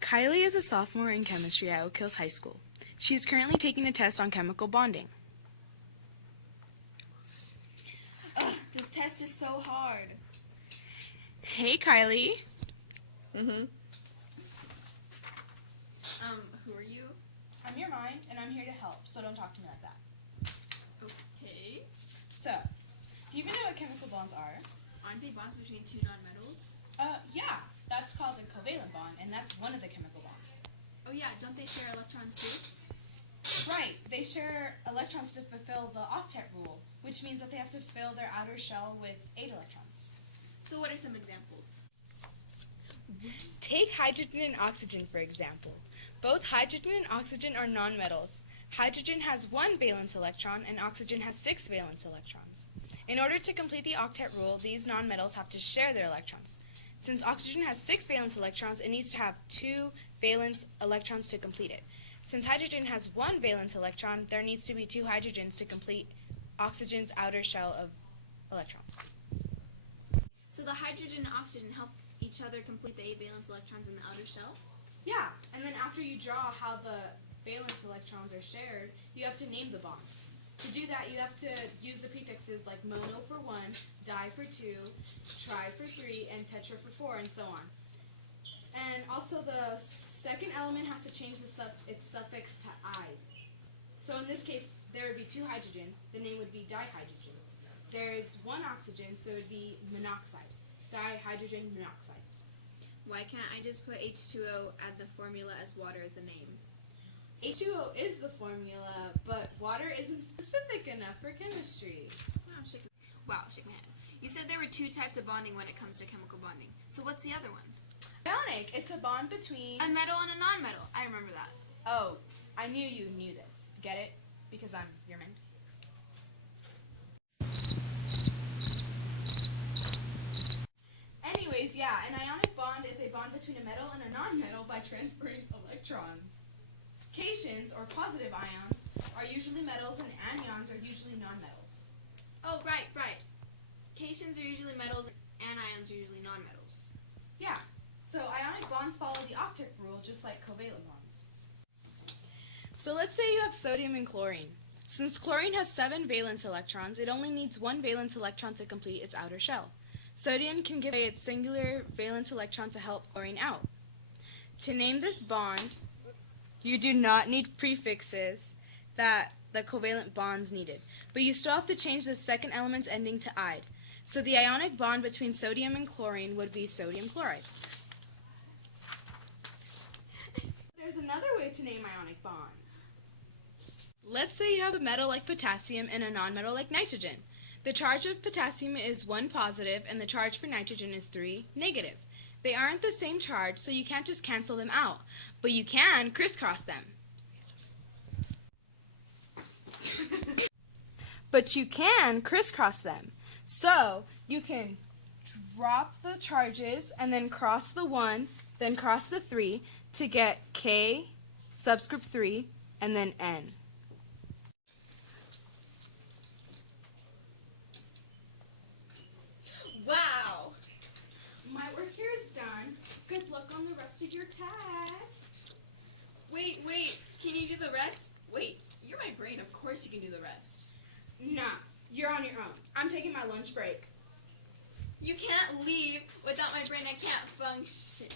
Kylie is a sophomore in chemistry at Oak Hills High School. She is currently taking a test on chemical bonding. Ugh, this test is so hard. Hey, Kylie. Who are you? I'm your mind, and I'm here to help, so don't talk to me like that. Okay. So, do you even know what chemical bonds are? Aren't they bonds between two nonmetals? Yeah. That's called a covalent bond, and that's one of the chemical bonds. Oh yeah, don't they share electrons too? Right. They share electrons to fulfill the octet rule, which means that they have to fill their outer shell with 8 electrons. So what are some examples? Take hydrogen and oxygen, for example. Both hydrogen and oxygen are nonmetals. Hydrogen has 1 valence electron, and oxygen has 6 valence electrons. In order to complete the octet rule, these nonmetals have to share their electrons. Since oxygen has 6 valence electrons, it needs to have 2 valence electrons to complete it. Since hydrogen has 1 valence electron, there needs to be 2 hydrogens to complete oxygen's outer shell of electrons. So the hydrogen and oxygen help each other complete the 8 valence electrons in the outer shell? Yeah, and then after you draw how the valence electrons are shared, you have to name the bond. To do that, you have to use the prefixes like mono for 1, di for 2, tri for 3, and tetra for 4, and so on. And also the second element has to change its suffix to "ide". So in this case, there would be 2 hydrogen. The name would be dihydrogen. There's 1 oxygen, so it would be monoxide. Dihydrogen monoxide. Why can't I just put H2O at the formula as water as a name? H2O is the formula, but water isn't specific enough for chemistry. Wow, shake my head. You said there were 2 types of bonding when it comes to chemical bonding. So what's the other one? Ionic. It's a bond between... A metal and a nonmetal. I remember that. Oh, I knew you knew this. Get it? Because I'm your mind. Anyways, yeah, an ionic bond is a bond between a metal and a nonmetal by transferring electrons. Cations, or positive ions, are usually metals and anions are usually nonmetals. Oh, right. Cations are usually metals and anions are usually nonmetals. Yeah, so ionic bonds follow the octet rule just like covalent bonds. So let's say you have sodium and chlorine. Since chlorine has 7 valence electrons, it only needs 1 valence electron to complete its outer shell. Sodium can give away its singular valence electron to help chlorine out. To name this bond, you do not need prefixes that the covalent bonds needed, but you still have to change the second element's ending to "ide." So the ionic bond between sodium and chlorine would be sodium chloride. There's another way to name ionic bonds. Let's say you have a metal like potassium and a nonmetal like nitrogen. The charge of potassium is 1 positive and the charge for nitrogen is 3 negative. They aren't the same charge, so you can't just cancel them out, but you can crisscross them. So you can drop the charges and then cross the 1, then cross the 3 to get K subscript 3 and then N. Wow! My work here is done. Good luck on the rest of your test. Wait. Can you do the rest? Wait, you're my brain. Of course you can do the rest. Nah, you're on your own. I'm taking my lunch break. You can't leave without my brain. I can't function.